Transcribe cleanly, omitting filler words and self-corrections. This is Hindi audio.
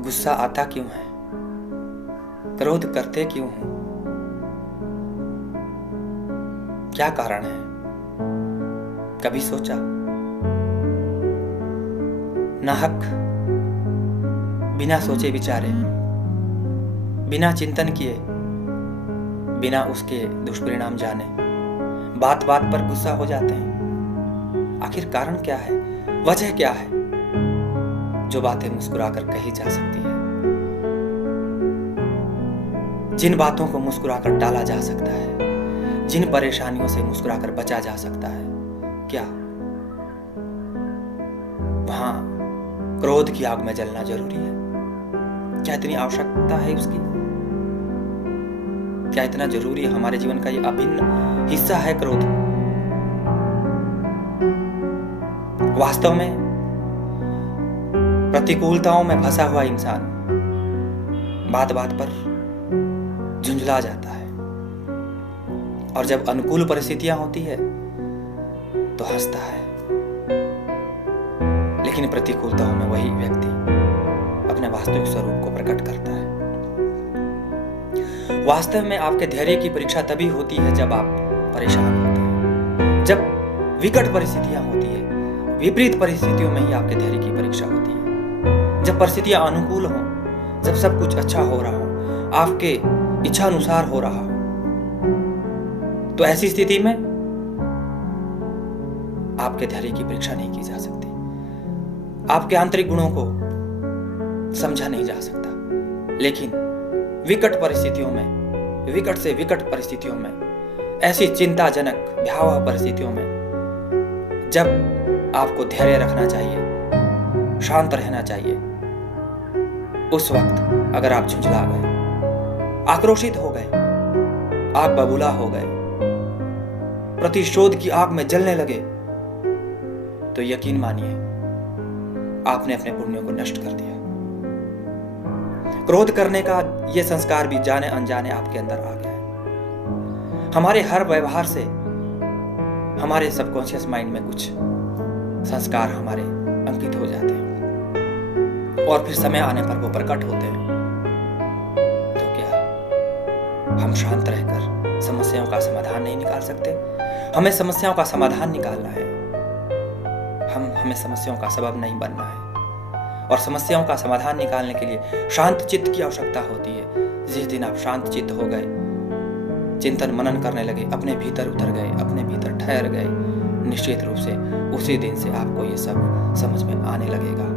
गुस्सा आता क्यों है, क्रोध करते क्यों हो, क्या कारण है? कभी सोचा? नाहक बिना सोचे विचारे, बिना चिंतन किए, बिना उसके दुष्परिणाम जाने बात बात पर गुस्सा हो जाते हैं। आखिर कारण क्या है, वजह क्या है जो बातें मुस्कुराकर कही जा सकती है, जिन बातों को मुस्कुराकर टाला जा सकता है, जिन परेशानियों से मुस्कुराकर बचा जा सकता है? क्या वहां क्रोध की आग में जलना जरूरी है? क्या इतनी आवश्यकता है उसकी? क्या इतना जरूरी है? हमारे जीवन का ये अभिन्न हिस्सा है क्रोध। वास्तव में प्रतिकूलताओं में फंसा हुआ इंसान बात बात पर झुंझला जाता है, और जब अनुकूल परिस्थितियां होती है तो हंसता है। लेकिन प्रतिकूलताओं में वही व्यक्ति अपने वास्तविक स्वरूप को प्रकट करता है। वास्तव में आपके धैर्य की परीक्षा तभी होती है जब आप परेशान होते हैं, जब विकट परिस्थितियां होती है। विपरीत परिस्थितियों में ही आपके धैर्य की परीक्षा होती है। जब परिस्थितियां अनुकूल हों, जब सब कुछ अच्छा हो रहा हो, आपके इच्छा अनुसार हो रहा हो, तो ऐसी स्थिति में आपके धैर्य की परीक्षा नहीं की जा सकती। आपके आंतरिक गुणों को समझा नहीं जा सकता। लेकिन विकट परिस्थितियों में, विकट से विकट परिस्थितियों में, ऐसी चिंताजनक भयावह परिस्थितियों में जब आपको धैर्य रखना चाहिए, शांत रहना चाहिए, उस वक्त अगर आप झुंझला गए, आक्रोशित हो गए, आग बबूला हो गए, प्रतिशोध की आग में जलने लगे, तो यकीन मानिए आपने अपने पुण्यों को नष्ट कर दिया। क्रोध करने का यह संस्कार भी जाने अनजाने आपके अंदर आ गया है। हमारे हर व्यवहार से हमारे सबकॉन्शियस माइंड में कुछ संस्कार हमारे अंकित हो जाते हैं, और फिर समय आने पर वो प्रकट होते हैं। तो क्या हम शांत रहकर समस्याओं का समाधान नहीं निकाल सकते? हमें समस्याओं का समाधान निकालना है। हमें समस्याओं का सबब नहीं बनना है। और समस्याओं का समाधान निकालने के लिए शांत चित्त की आवश्यकता होती है। जिस दिन आप शांत चित्त हो गए, चिंतन मनन करने लगे, अपने भीतर उतर गए, अपने भीतर ठहर गए, निश्चित रूप से उसी दिन से आपको ये सब समझ में आने लगेगा।